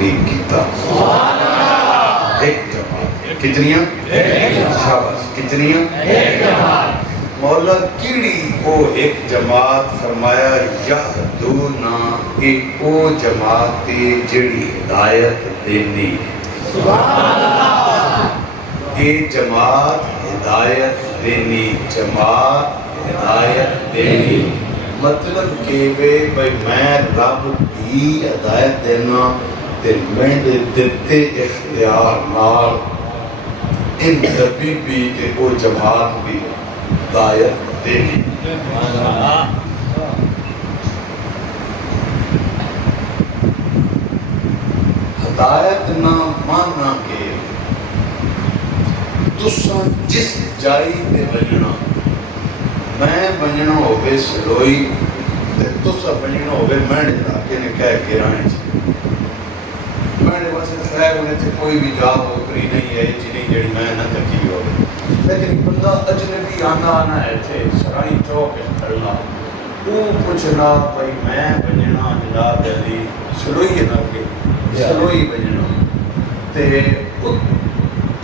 تخلیق کیتا. ایک جماعت کتنیاں؟ شاباش. کتنیاں؟ مولا کیڑی او ایک جماعت فرمایا یہدونا اے او جماعت جڑی ہدایت دینی. اے جماعت ہدایت دینی. جماعت ہدایت دینی مطلب کہ بھئی میں رب بھی ہدایت دینا تے میں دے دیتے اختیار نال ان نبی بھی کہ وہ جماعت بھی ہدایت دینی. ہدایت نہ ماننا کہ تساں جس جائی تے بننا میں بننا ہوئے سلوئی تے تساں بننا ہوئے میں علاقے نے کہہ گرائیں میں واسطے خیر ہونے سے کوئی بھی جا ہوکری نہیں ہے جنہیں جڑی میں نہ تکی ہوئے. لیکن بندہ اجنبی آنا ہے تھے سرائی چوک کھڑنا وہ پوچھنا بھائی میں بننا جناب علی سلوئی نہ کہ سلوئی بننا تے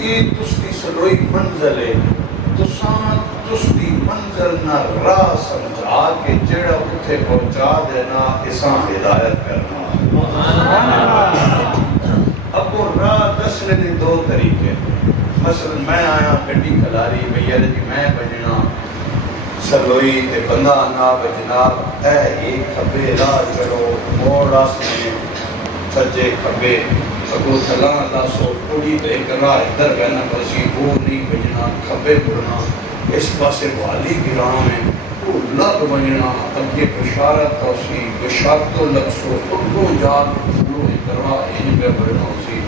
یہ تس کی سلوئی منزل ہے تس کی منزل نہ راہ سمجھا کے جڑا اتھے پہنچا دینا اساں ہدایت کرنا. اب وہ راہ دسنے دے دو طریقے. مثلا میں آیا گڈی کھلاری بھیا جی میں بجنا سلوئی تے بندہ آنا جناب اے ایک کھبے راہ چلو موڑ آسنے سجے کھبے اگو تھلان اللہ سو پوڑی تے ایک راہ ادھر گہنا پرسی وہ نہیں بجنا کھبے پڑنا اس پاسے والی گراؤں میں وہ لگ بجنا اگے بشارت توسی بشارت لکسو اگو جاد پھولو اکرا ان پہ بجنا اسی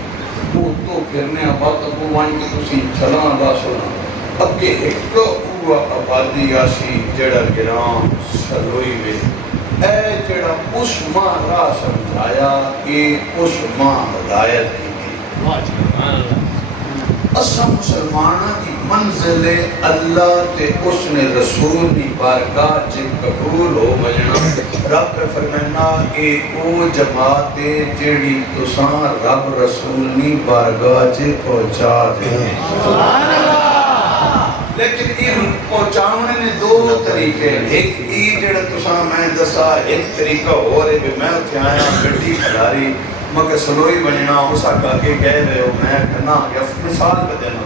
وہ تو پھرنے آباد ابو وائن کی تسی چلان اللہ سنا اگے ایک اوہ آبادی آسی جڑا گرام سلوئی میں اے جڑا اس ماں راہ سمجھایا کہ اس ماں ہدایت کی تھی. اسا مسلمانہ کی منزل اللہ تے اس نے رسول کی بارگاہ جن قبول ہو بجنا رب فرمانا اے او جماعت جیڑی تساں رب رسول کی بارگاہ جے پہنچا دے. لیکن یہ پہنچانے نے دو طریقے ہیں. ایک یہ جڑا تساں میں دسا ایک طریقہ ہو رہے بھی میں اتھے آیا گھٹی کھلاری مگر سلوئی بننا اسا کہا کہ گئے ہوئے ہو میں نہ گیا مثال بدینا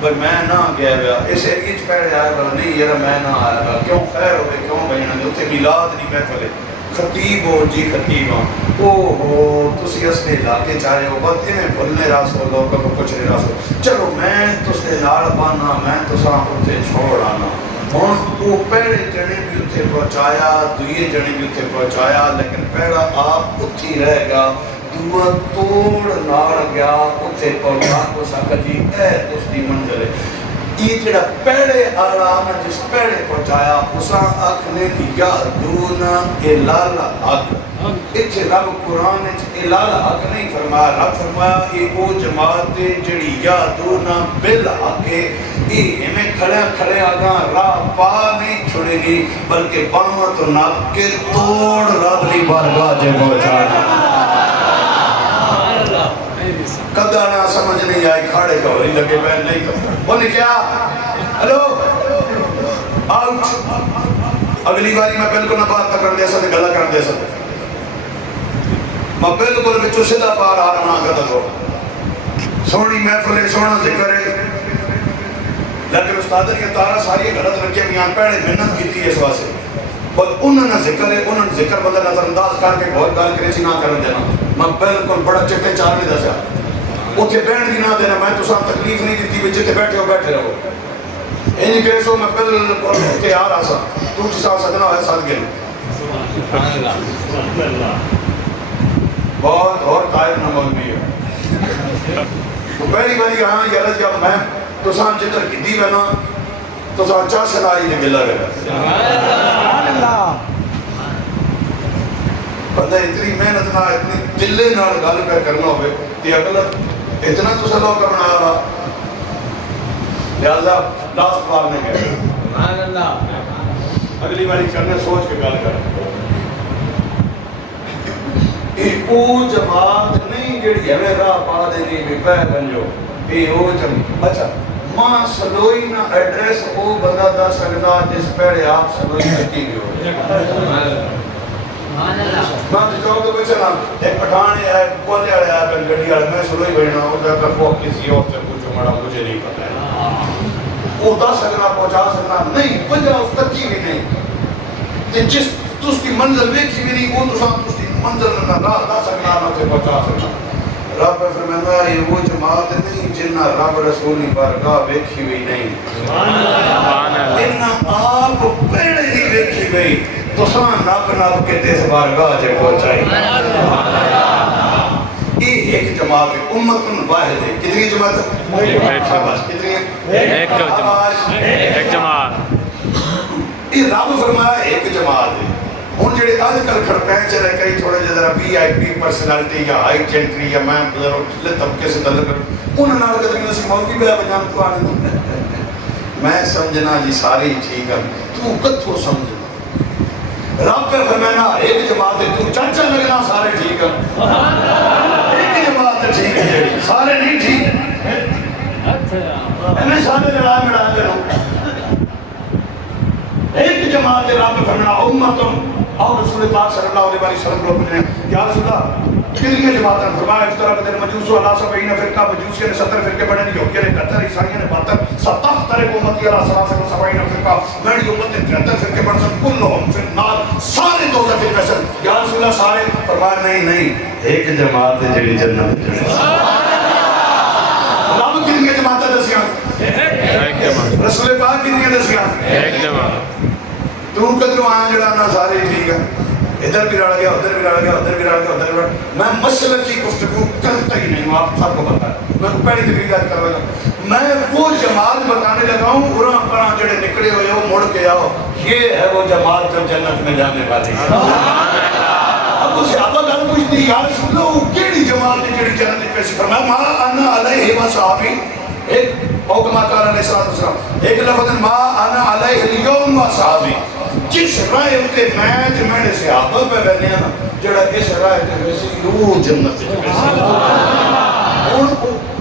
بھئی میں نہ گیا ہوئے اس ایریج پہلے آیا گا نہیں یہ میں نہ آیا گا کیوں خیر ہوئے کیوں بننا اتھے میلاد نہیں محفلے خطیب ہو جی خطیب ہو اوہ تسی اس نے علاقے چاہے ہو بس انہیں بھلنے راس ہو لوگوں کو کچھ نہیں راس ہو چلو میں تس نے نال بانا میں تساں اتھے چھوڑ آنا ہوں وہ پہلے جنے بھی اتھے پہنچایا دوئے جنے بھی اتھے پہنچایا لیکن پہلا آپ اتھی رہ گا دعا توڑ نار گیا اتھے پہنچا کو سکا جی اے تس دی منزل ہے. یہ جڑا پہلے آرام جس پہلے پہنچایا اساں آکھنے کی یہدونا الال حق اتھے رب قرآن الال حق نہیں فرمایا رب فرمایا یہ وہ جماعت جڑی یہدونا بالحق یہ ہمیں کھڑے آگاں راہ پا نہیں چھوڑے گی بلکہ باہاں تو ناپ کے توڑ رب لی بارگاہ جے پہنچایا. قدر نہ سمجھ نہیں آئی کھاڑے کا ہوئی لگے بہن نہیں کرتا بولنے کیا ہلو آؤٹ اگلی باری میں بالکل نہ بات کر دے سکتے گلہ کر دے سکتے میں بالکل بچو سدھا پار آ رہا نہ قدر ہو سونی محفلے سونا ذکر ہے لیکن استاد نے تارا ساری غلط رکھے میان پہلے محنت کی تھی اس واسے بل انہوں نے ذکر ہے انہوں نے ذکر بندہ نظر انداز کر کے بہت گال کرے چی نہ کرنے دینا میں بالکل بڑا چکے چار میں دسیا اتھے بیٹھ دی نہ دینا میں تو ساتھ تکلیف نہیں دیتی بھی جتے بیٹھے ہو بیٹھے رہو انہی کیسوں میں بالکل تیار آسا تو جسا سجنا ہے ساتھ گئے بہت اور قائد نمال بھی ہے تو پہلی باری ہاں یلد جب میں تو ساتھ جتر کی دی بنا تو ساتھ چاہ سلائی نے ملا گیا بندہ اتنی محنت نہ اتنی دلے نال گل پہ کرنا ہوئے کہ اگلا اتنا تو سلو کرنا آگا لہذا لاسٹ بار میں گئے اگلی باری کرنے سوچ کے گل کر او جماعت نہیں جڑی ہے راہ پا دینی بھی پہ بنجو یہ ہو جم اچھا ماں سلوئی نہ ایڈریس او بندہ دا سکتا جس پیڑے آپ سلوئی تکی گئے ہو میں تو چاہوں تو بچے نا ایک پٹھانی ہے بولے آڑے آئے بن گڑی آڑے میں سلوئی بھینا ہوں جا کر وہ کسی اور سے پوچھو مڑا مجھے نہیں پتا ہے وہ دا سکنا پہنچا سکنا نہیں وجہ اس تکی بھی نہیں جس تُس کی منزل ویکھی بھی نہیں وہ تو ساتھ تُس کی منزل نہ راہ دا سکنا نہ تے پہنچا سکنا رب فرمائندا یہ وہ جماعت نہیں جنہ رب رسولی بارگاہ ویکھی بھی نہیں انہاں آپ پہلے ہی ویکھی گئی تو ساں نب نب کے تیس بارگاہ جے پہنچائی یہ ایک جماعت ہے امت واحد ہے کتنی جماعت ہے کتنی ایک جماعت یہ رب فرمایا ایک جماعت ہے ہوں جڑے آج کل کھڑتے ہیں چلے کئی تھوڑے جذرا وی آئی پی پرسنالٹی یا ہائی جنٹری یا میں طبقے سے تعلق انہوں نے قدر اسی موقعی بیا بجان تو آنے دوں میں سمجھنا جی ساری ٹھیک ہے تو کتھو سمجھنا رب پہ فرمانا ایک جماعت ہے تو چاچا لگنا سارے ٹھیک ہے ایک جماعت ہے ٹھیک ہے سارے نہیں ٹھیک میں سارے لڑائے مڑائے لے لوں ایک جماعت رب فرمانا امتم اور رسول پاک صلی اللہ علیہ وسلم کو پوچھنے یا رسول اللہ کتنی جماعت نے فرمایا اس طرح بدر مجوس و اللہ سبعین فرقہ مجوسی نے 70 فرقے بڑھنے یہودیہ نے 71 عیسائیہ نے 72 77 امتی اللہ صلی اللہ علیہ وسلم فرقہ میری امت نے 73 فرقے بڑھ سن کلہم فی النار سارے دوزخ میں سن یا رسول اللہ سارے فرمایا نہیں ایک جماعت ہے جڑی جنت میں رب کتنی جماعت دسیاں رسول پاک کتنی دسیاں ایک جماعت تو قدروں آیا جڑانا سارے ٹھیک ہے ادھر بھی رڑ گیا ادھر بھی رڑ گیا ادھر بھی رڑ گیا ادھر بھی رڑ میں مسئلہ کی گفتگو کرتا ہی نہیں ہوں آپ سب کو پتا ہے میں پہلی تقریر کر رہا ہوں میں وہ جماعت بتانے لگا ہوں قرآن پران جڑے نکلے ہوئے ہو مڑ کے آؤ یہ ہے وہ جماعت جو جنت میں جانے والی ہے اب اسے آبا گل پوچھتی یا رسول اللہ وہ کیڑی جماعت ہے جڑی جنت میں پیسی فرمایا ما انا علیہ و صحابی ایک اوکما کار علیہ السلام ایک لفظ ما انا علیہ اليوم و صحابی جس رائے ہوتے میں نے صحابہ پہ بہنے ہیں جڑا اس رائے تے ویسی روح جنت ہے ان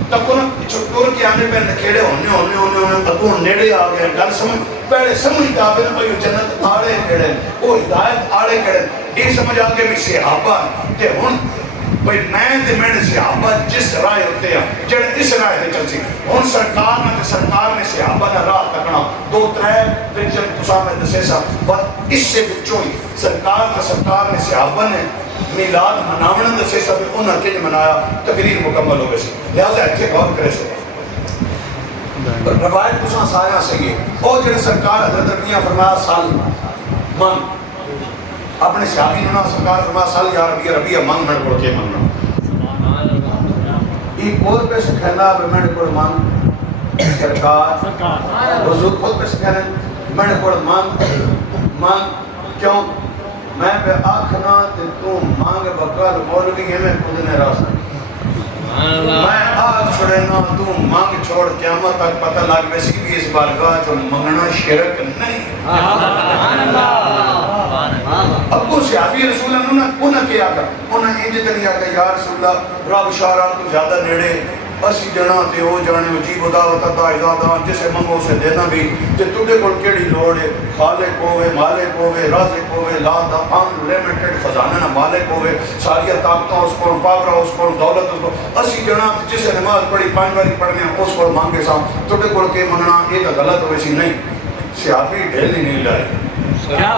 تکو نا چھٹور کے آنے پہ نکھیڑے ہونے اتوں نیڑے آ گئے گل سمجھ پہلے سمجھ دابے نا بھئی جنت آڑے کڑے وہ ہدایت آڑے کڑے یہ سمجھ آگے بھی صحابہ تے ہن بھئی میں نے صحابہ جس رائے ہوتے ہیں جڑے اس رائے تے چل سی ہن سرکار نے صحابہ نے راہ تکنا دو ترے وچن تساں میں دسے سا بس اس سے وچوں ہی سرکار نے صحابہ نے میلاد مناون دسے سا انہاں کج منایا تقریر مکمل ہو گئی لہذا ایتھے غور کرے سے روایت تساں سایہ صحیح ہے او جڑے سرکار حضرت ربیہ فرمایا سال من اپنے صحابی نے سرکار فرمایا سال یا ربیہ مانگ میں پڑھ کے مانگنا یہ کول پہ سکھینا میں نے پڑھ مانگ سرکار حضور خود پہ سکھینا میں نے پڑھ مانگ کیوں میں پہ آکھنا تے تو مانگ بکر مولوی ہے میں خود نے راستہ میں آگ چھوڑنا تو مانگ چھوڑ قیامت تک پتہ لگ ویسی بھی اس بارگاہ جو منگنا شرک نہیں ابو صحابی رسول اللہ انہوں نے کیا کر انہوں نے انجھ دنیا کہ یا رسول اللہ رب شارہ تو زیادہ نیڑے اسی جنا تے ہو جانے عجیب دعوت دا اجازت جسے منگو سے دینا بھی تے تُڈے کول کیڑی لوڑ ہے خالق ہوے مالک ہوے رازق ہوے لا دا ان لمیٹڈ خزانہ نہ مالک ہوے ساری طاقتاں اس کول پاور اس کول دولت اس کول اسی جنا جسے نماز پڑھی 5 باری پڑھنے اس کول مانگے سا تُڈے کول کے مننا یہ تو غلط ہوے سی نہیں صحابی ڈھیل نہیں لائے کیا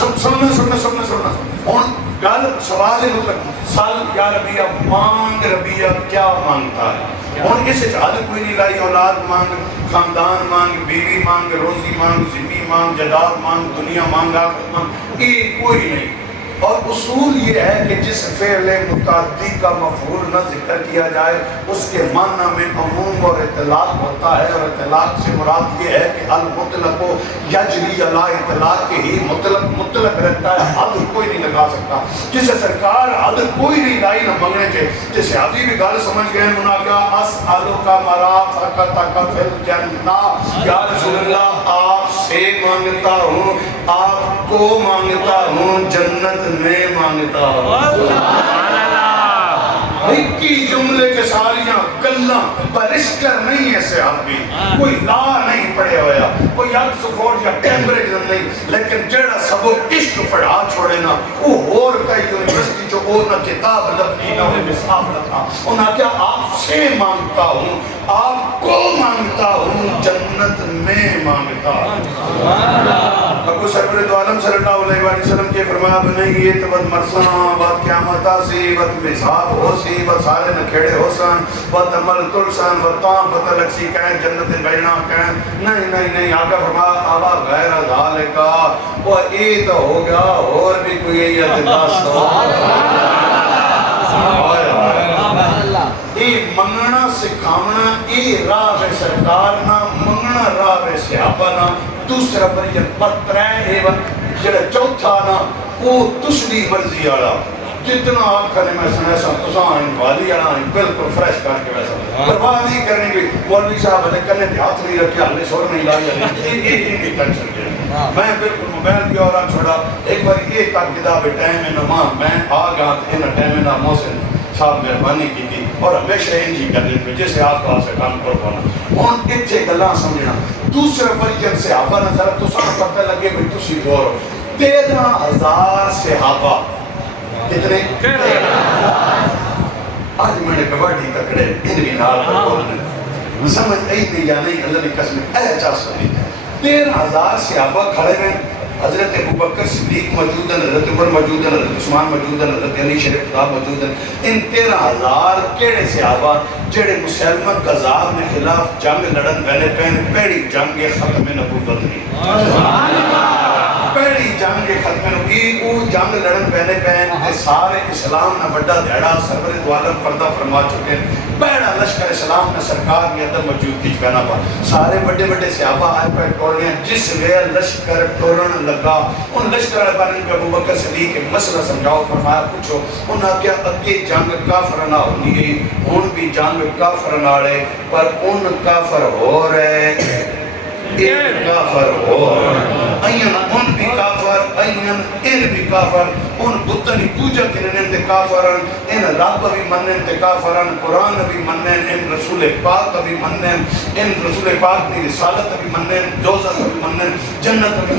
سننا ہن گل سوال مطلب سال یا ربیہ مانگ ربیہ کیا مانگتا ہے ہن اس حد کوئی نہیں لائی اولاد مانگ خاندان مانگ بیوی مانگ روزی مانگ زمین مانگ جداد مانگ دنیا مانگ آخرت مانگ یہ کوئی نہیں اور اصول یہ ہے کہ جس فعل متعدی کا مفعول نہ ذکر کیا جائے اس کے معنی میں عموم اور اطلاق ہوتا ہے اور اطلاق سے مراد یہ ہے کہ المطلق و یجری علی اطلاق کے ہی مطلق رہتا ہے حد کوئی نہیں لگا سکتا جسے سرکار حد کوئی نہیں لائی نہ منگنے کے جسے حدی بھی گال سمجھ گئے مناقع اسالو کا مرافقت کا فی الجنہ یا رسول اللہ آپ سے مانگتا ہوں آپ کو مانگتا ہوں جنت میں مانگتا ہوں ایک ہی جملے کے ساریاں گلاں برسٹر نہیں ہے صحابی، کوئی لا نہیں پڑھے ہویا، کوئی آکسفورڈ یا کیمبرج نہیں، لیکن جڑا سبق عشق پڑھا چھوڑے نا وہ اور کئی یونیورسٹی جو اور نہ کتاب لبنی نہ وہ مثال رکھا، انہاں کیا آپ سے مانگتا ہوں، آپ کو مانگتا ہوں، جنت میں مانگتا ہوں۔ ابو سرور دو عالم صلی اللہ علیہ وسلم کے فرمایا بنیں یہ تو بد مرسنا بد قیامت آسی بد حساب ہو سی بد سارے نکھیڑے ہو سن بد عمل تلسن بد تام بد لکسی کہیں جنت بینا کہیں نہیں آقا فرمایا آبا غیر ذالکا وہ اے تو ہو گیا اور بھی کوئی یہ اتداس ہو اے منگنا سکھاونا اے راہ سرکار نہ منگنا راہ صحابہ نہ دوسرا پریجن پتر ہے ایوان جڑا چوتھا نا وہ تسلی مرضی آڑا جتنا آپ کھنے میں سنیسا تسان والی آڑا بالکل فریش کر کے ویسا برباد نہیں کرنے کی مولوی صاحب نے کنے دے ہاتھ نہیں رکھیا ہمیں سور نہیں لائی ایک بھی ٹینشن کیا میں بالکل موبائل بھی اور چھوڑا ایک بار ایک کا کتاب ٹائم نمان میں آگا ان ٹائم نا محسن صاحب مہربانی کی تھی اور ہمیشہ انجی کرنے میں جیسے آپ کا سے کام کر پانا اور اتھے گلاں سمجھنا دوسرے پریجن صحابہ نظر تو ساں پتہ لگے بھئی تسی غور 13,000 صحابہ کتنے؟ آج میں نے کباڑی تکڑے انوی نال پر بولنے سمجھ نہیں یا نہیں اللہ نے قسم اے چاہ سنی 13,000 صحابہ کھڑے ہیں حضرت ابوبکر صدیق موجود ہیں، حضرت عمر موجود ہیں، حضرت عثمان موجود ہیں، حضرت علی شریف خدا موجود ہیں۔ ان 13,000 کیڑے صحابہ جڑے مسلمہ قذاب نے خلاف جنگ لڑن پہلے پہلی جنگ ختم نبوت نہیں پہلی جنگ ختم نبوت وہ جنگ لڑن پہلے سارے اسلام نے بڑا دیڑا سرور دو عالم پردہ فرما چکے ہیں پہلا لشکر اسلام نے سرکار کی عدم موجودگی پہنا پا سارے بڑے بڑے صحابہ آئے پہ ٹولنے ہیں جس وے لشکر ٹولن لگا ان لشکر بارے میں ابوبکر صدیق کے مسئلہ سمجھاؤ فرمایا پوچھو انہاں کیا اگے جنگ کافر نہ ہونی گئی ان بھی جنگ کافر نہ رہے پر ان کافر ہو رہے ایک کافر ہو این ان بھی کافر این ان بھی کافر ان بتنی پوجا کرنے تے کافرن ان رب بھی منن تے کافرن قرآن بھی منن ان رسول پاک بھی منن ان رسول پاک کی رسالت بھی منن دوزخ بھی منن جنت بھی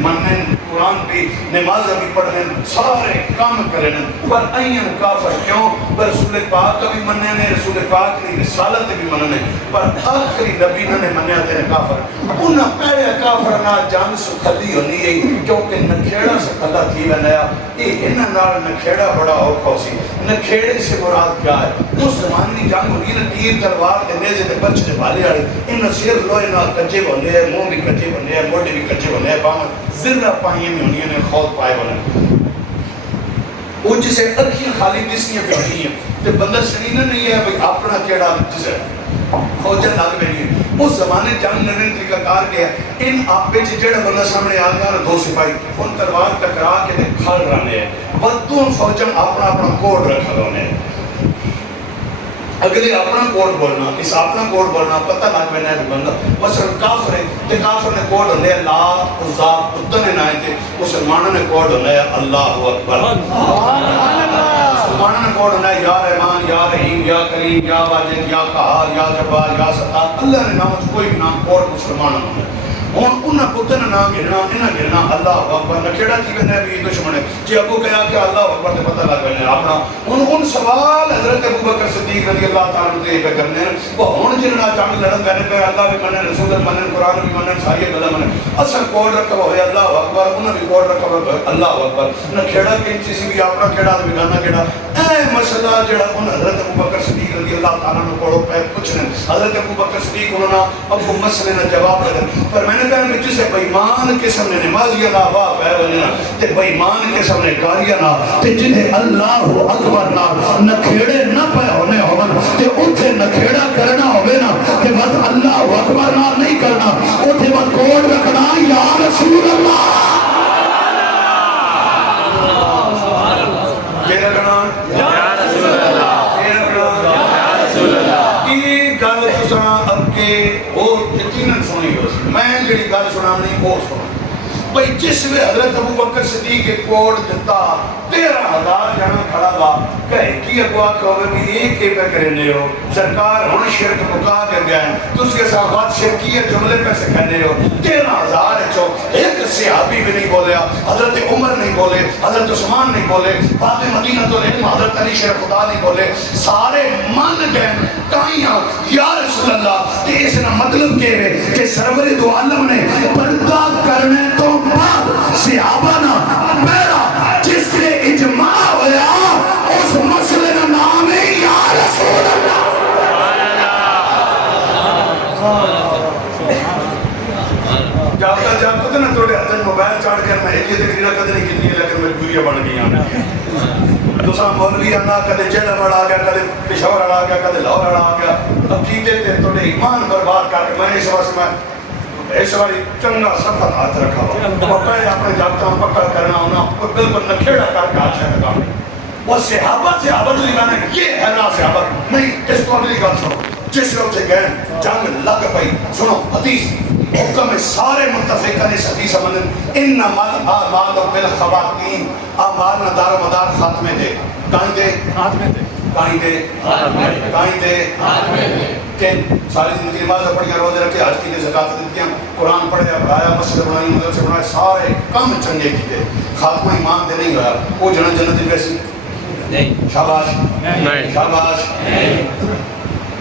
منن قرآن بھی نماز بھی پڑھن سارے کام کرن پر این کافر کیوں پر رسول پاک بھی منن رسول پاک کی رسالت بھی منن پر آخری نبی نے منیا تے کافر انہاں پہلے کافرنا جان سکھلی ہونی ہے کیونکہ نکھیڑا سکھلا تھی بنایا یہ انہاں نال نکھیڑا بڑا اوکھا سی نکھیڑے سے مراد کیا ہے اس زمانی جنگ ہونی نا تیر تلوار کے نیزے تے بچے والے آڑے انہاں سیر لوئے نا کچے بنے ہیں منہ بھی کچے بنے ہیں موٹے بھی کچے بنے ہیں پاؤں زرہ پائیں میں ہونی ہیں خود پائے بنے وہ جسے اکھیاں خالی دسیاں پہ ہونی ہیں تے بندہ شرینہ نہیں ہے بھئی اپنا کیڑا جسے فوجن لگ بینی ہے اس زمانے جنگ نرین طریقہ کار کے ان آپ پہ جڑا بندہ سامنے آگا نا دو سپاہی ان تلوار ٹکرا کے دے کھڑ رہنے ہیں بدون فوجن اپنا کوڈ رکھا رہنے ہیں اگلے اپنا کوڈ بولنا اس اپنا کوڈ بولنا پتہ لگ بینہ ہے بندہ مثلا کافر ہے تے کافر نے کوڈ ہونے ہے لات عزاب اتنے نہ آئے تھے مسلمانوں نے کوڈ ہونے ہے اللہ اکبر مسلمانوں نے کوڈ ہونا ہے یا رحمان یا رحیم یا کریم یا واجد یا قہار یا جبار یا ستار اللہ نے نام کوئی بھی نام کوڈ مسلمانوں نے انہاں پتن نام گرنا انہاں گرنا اللہ اکبر نکھیڑا تھی بنے بھی دشمن ہے جی ابو کہا کہ اللہ اکبر تے پتہ لگ بنے اپنا ان سوال حضرت ابوبکر صدیق رضی اللہ تعالیٰ عنہ پہ کرنے ہیں وہ ہون جنہاں جنگ لڑن پہنے پہ اللہ بھی منن رسول منن قرآن بھی منن ساری گلا منن اصل کوڈ رکھا ہوئے اللہ اکبر انہاں بھی کوڈ رکھا ہوئے اللہ اکبر نکھیڑا کینچی سی بھی اپنا کیڑا بھی گانا کیڑا اے مسئلہ جڑا ان حضرت ابوبکر صدیق رضی اللہ تعالیٰ عنہ کوڑوں پہ پوچھنے حضرت ابوبکر صدیق انہوں نے ابو مسئلے نے جواب دے پر میں نے کہا کہ جسے بیمان کے سامنے نمازی اللہ واہ پہ بننا تے بیمان کے سامنے کاریا نہ تے جنہیں اللہ اکبر نہ نکھیڑے نہ پہ ہونے ہوگن تے اتھے نکھیڑا کرنا ہوگے نا کہ بات اللہ اکبر نہ نہیں کرنا اتھے بات کوڑ رکھنا یا رسول اللہ یہ رکھنا یا رسول اللہ یہ رکھنا یا رسول اللہ یہ گل تساں اب کے اور یقیناً سنی ہو سی میں جڑی گل سنا نہیں وہ سنا بھئی جس میں حضرت ابو بکر صدیق کے کوڑ دیتا 13,000 جانا کھڑا گا کہے کی اگوا کہوے بھی ایک ایک کرنے ہو سرکار ہون شرک مکا کر گیا ہے تو اس کے ساتھ بات شرکیت جملے پہ سے کہنے ہو 13,000 چو ایک صحابی بھی نہیں بولیا حضرت عمر نہیں بولے حضرت عثمان نہیں بولے باب مدینہ تو علم حضرت علی شیر خدا نہیں بولے سارے من گئے کائیاں یا رسول اللہ کہ اس نے مطلب کہ ہے کہ سرور دو عالم نے پردہ کرنے تو بعد صحابہ نا میرا جس سے اجماع ہویا اس مسئلے کا نام ہے یا رسول اللہ جاتا تھا نا توڑے حضرت موبائل چاڑ کر میں ایک یہ تقریرہ کدھے نہیں کتنی ہے لیکن مجبوریاں بڑھ گئی آنے دوسرا مولوی آنا کدھے جیلہ بڑھ آ گیا کدھے پشاور آ گیا کدھے لاہور آ گیا عقیدے تے توڑے ایمان برباد کر کے میں اس وقت میں اس باری چنگا سفر ہاتھ رکھا ہوا پکڑے اپنے جاتا ہوں پکڑ کرنا ہونا بالکل نکھیڑا کر کے آج ہے لگا وہ صحابہ تو لگانا یہ ہے نا صحابہ نہیں اس کو اگلی گل سنو جس وقت سے گئے جنگ لگ پئی سنو حدیث حکم سارے متفقہ نے حدیث سمجھن انما الاعمال بالخواتین اعمال نہ دار و مدار خاتمے دے کہیں دے خاتمے دے کہیں دے کہیں دے کہ ساری زندگی نماز پڑھ کے روزے رکھے حج کی دے زکات دیتی ہیں قرآن پڑھیا پڑھایا مسجد بنائی مدرسے بنائے سارے کم چنگے کیتے خاتمہ ایمان دے نہیں ہوا وہ جنتی ویسی نہیں شاباش نہیں شاباش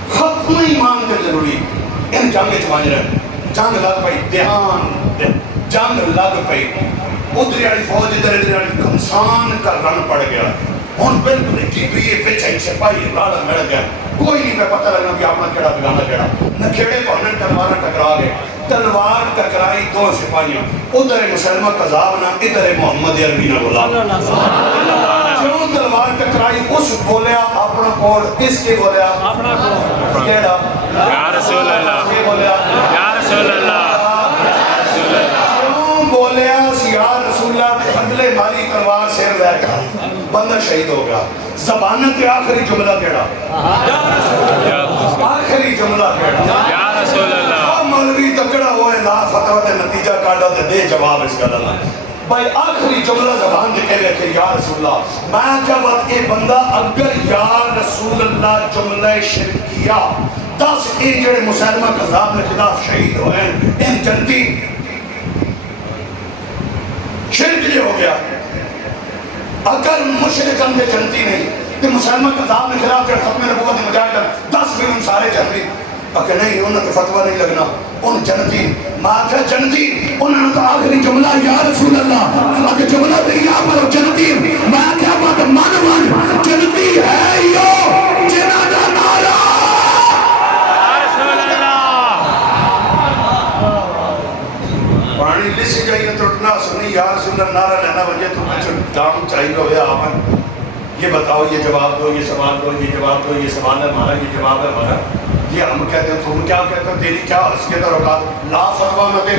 ختم ایمان کے ضروری ان جنگ چوانج رہے جنگ لگ پئی دھیان جنگ لگ پئی ادھر والی فوج ادھر والی کمسان کا رن پڑ گیا ہن بالکل کی بھی یہ پیچھے سپاہی راڑ مل گیا کوئی نہیں پتہ لگنا کہ اپنا کیڑا بگانا کیڑا نکھیڑے پہنے تلوار ٹکرا گئے تلوار ٹکرائی دو سپاہیاں ادھر مسلمہ قذاب نہ ادھر محمد عربی نہ بولا کیوں تلوار ٹکرائی اس بولیا اپنا کوڑ اس کے بولیا اپنا کوڑ کیڑا یا رسول اللہ کے بولیا یا رسول اللہ کیوں بولیا یا رسول اللہ اگلے ماری تلوار سیر لے گا بندہ شہید ہو گیا زبان کے آخری جملہ کیڑا یا رسول اللہ آخری جملہ کیڑا یا رسول اللہ مولوی تکڑا ہوئے نا فتوہ دے نتیجہ کاٹا دے جواب اس کا اللہ بھائی آخری جملہ زبان دے کہہ رہے یا رسول اللہ میں کیا بات اے بندہ اگر یا رسول اللہ جملہ شرکیہ 10 جڑے مسلمہ قذاب نے خلاف شہید ہوئے ان جنتی شرک یہ ہو گیا اگر مشرکان دے جنتی نہیں تو مسلمہ قذاب نے خلاف جڑے ختم نبوت مجاہدہ 10 بھی ان سارے جنتی اگر نہیں انہوں نے فتوہ نہیں لگنا ان جنتی ماں جنتی انہوں نے تو آخری جملہ یا رسول اللہ اگر جملہ بھی یا پر جنتی ماں کیا بات من جنتی ہے یو جنہ دا نارا رسول اللہ پانی لسی جائیے ترٹنا سنی یا رسول اللہ نارا لینا وجہ تو کچھ دام چاہیے ہویا آمن یہ بتاؤ یہ جواب دو یہ سوال دو یہ جواب دو یہ سوال ہے ہمارا یہ جواب ہے ہمارا یہ ہم کہتے ہیں تم کیا کہتے ہیں تیری کیا اس کے درکات لا فتوہ نہ دے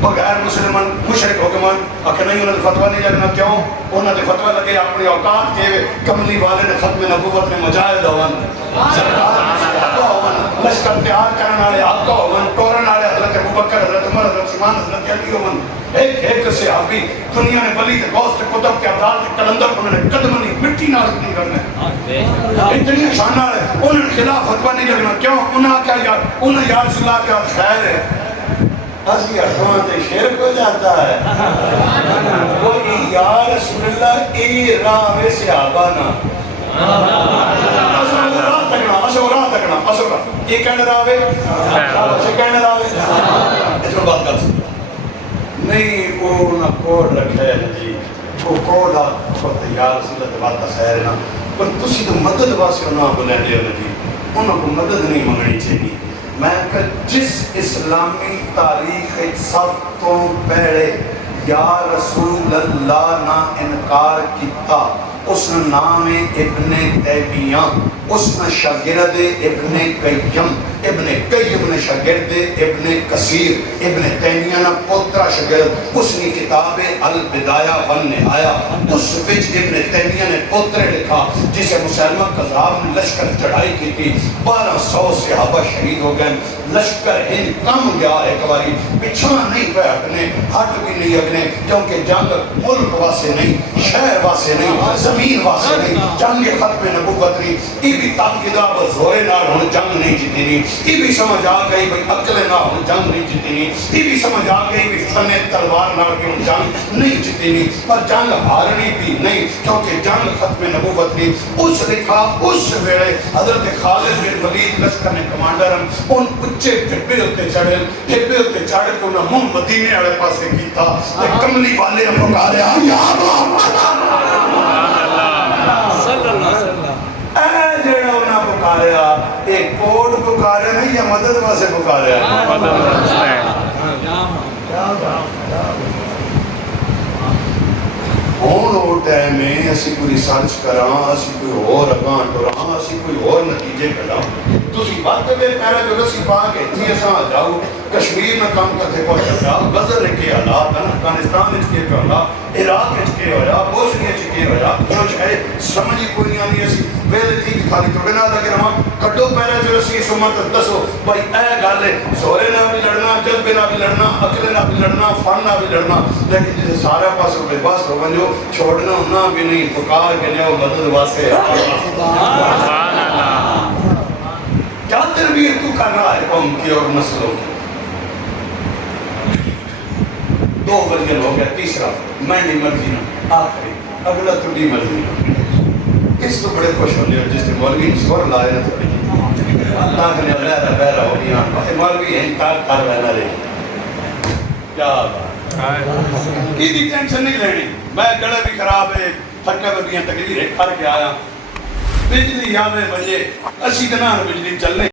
بغیر مسلمان مشرک حکمان اکھر نہیں انہوں نے فتوہ نہیں لگنا کیوں انہوں نے فتوہ لگے اپنی اوقات کے کملی والے نے ختم نبوت میں مجاہد ہوون لشکر تیار کرنے والے آقا ہوون ٹورن والے حضرت ابوبکر حضرت عمر حضرت عثمان حضرت علی ہوون ایک صحابی دنیا نے بلی کے غوث کے قطب کے ابدال کے کلندر انہوں نے قدم نہیں مٹی نارک نہیں کرنا اتنی شانہ ہے انہوں نے خلاف فتوہ نہیں لگنا کیوں انہوں کیا یار انہوں یا رسول اللہ کیا خیر ہے اسی احسان تے شرک ہو جاتا ہے کوئی یا رسول اللہ اے راہ صحابہ نا اشورا تکنا یہ کہنے راوے یہ کہنے راوے اس میں بات کر سکتا نہیں وہ نہ کوڑ رکھے ہے جی وہ کوڑا خود یا رسول اللہ بات خیر ہے نا پر تسی تو مدد واسے انہاں کو لینے ہو جی انہاں کو مدد نہیں منگنی چاہیے میں کہ جس اسلامی تاریخ سب تو پہلے یا رسول اللہ نہ انکار کیتا اس کا نام ہے ابن تیمیہ، اس کا شاگرد ابن قیم، ابن قیم نے شاگرد ابن کثیر، ابن تیمیہ نے پوترا شاگرد، اس کی کتاب ہے البدایہ والنہایہ، اس وچ ابن تیمیہ نے پوترے لکھا جسے مسلمہ کذاب نے لشکر چڑھائی کی تھی، 1200 صحابہ شہید ہو گئے، لشکر ہند کم گیا ایک باری، پچھا نہیں پہ ہٹنے، ہٹ بھی نہیں اگنے، کیونکہ جنگ ملک واسے نہیں، شہر واسے نہیں، زمین واسے نہیں، جنگ ختم نبوت نہیں، یہ بھی تاکیدہ بزورے نہ ہوں جنگ نہیں جتنی، یہ بھی سمجھ آ گئی بھئی عقل نہ ہوں جنگ نہیں جتنی، یہ بھی سمجھ آ گئی بھی فن تلوار نہ ہوں جنگ نہیں جتنی، پر جنگ ہارنی بھی نہیں، کیونکہ جنگ ختم نبوت نہیں۔ اس لکھا اس ویلے حضرت خالد بن ولید لشکر نے کمانڈر ہیں، ان اچھے ڈھبے ہوتے چڑھے، ڈھبے ہوتے چڑھ کے انہوں منہ مدینے والے پاسے کیتا، کملی والے نے پکاریا یا اے جڑا انہاں پکاریا، ایک کوٹ پکاریا نہیں یا مدد واسے پکاریا؟ ہون وہ ٹائم میں اسی کوئی ریسرچ کراں، اسی کوئی اور اگاں ٹراں، اسی کوئی اور نتیجے کراں، تسی وقت دے پیرا جو رسی پا کے تھی اساں آ جاؤ کشمیر میں کام کرتے پہنچ جاؤ، غزر کے حالات افغانستان وچ کے حالات، عراق وچ کے ہوا، بوسنیا وچ کے ہوا، کیوں ہے سمجھ کوئی نہیں آنی اسی ویلے تھی کہ خالی تو بنا لگے رہاں کڈو پیرا جو رسی اس امت دسو بھائی اے گل ہے زورے نہ بھی لڑنا، جذبے نہ بھی لڑنا، عقل نہ بھی لڑنا، فن نہ بھی لڑنا، لیکن جسے سارا پاس بے بس ہو بنجو چھوڑنا ہونا بھی نہیں، پکار کے لئے وہ مدد واسے کیا تربیت تو کر رہا ہے قوم کی اور نسلوں کی؟ 2 ورژن ہو گیا، تیسرا میں نہیں مرضی نہ آخری اگلا تھوڑی مرضی نہ، اس تو بڑے خوش ہونے اور جس نے مولوی سور لائے نہ تھوڑی اللہ کے لئے اللہ رہ بہرہ ہو گیا مولوی ہیں انکار کر رہنا رہے کیا بات کی دی ٹینشن نہیں لینی، میں گڑے بھی خراب ہے تھکے بدیاں تقریر کر کے آیا، بجلی آوے بجے اسی کنار بجلی چلنے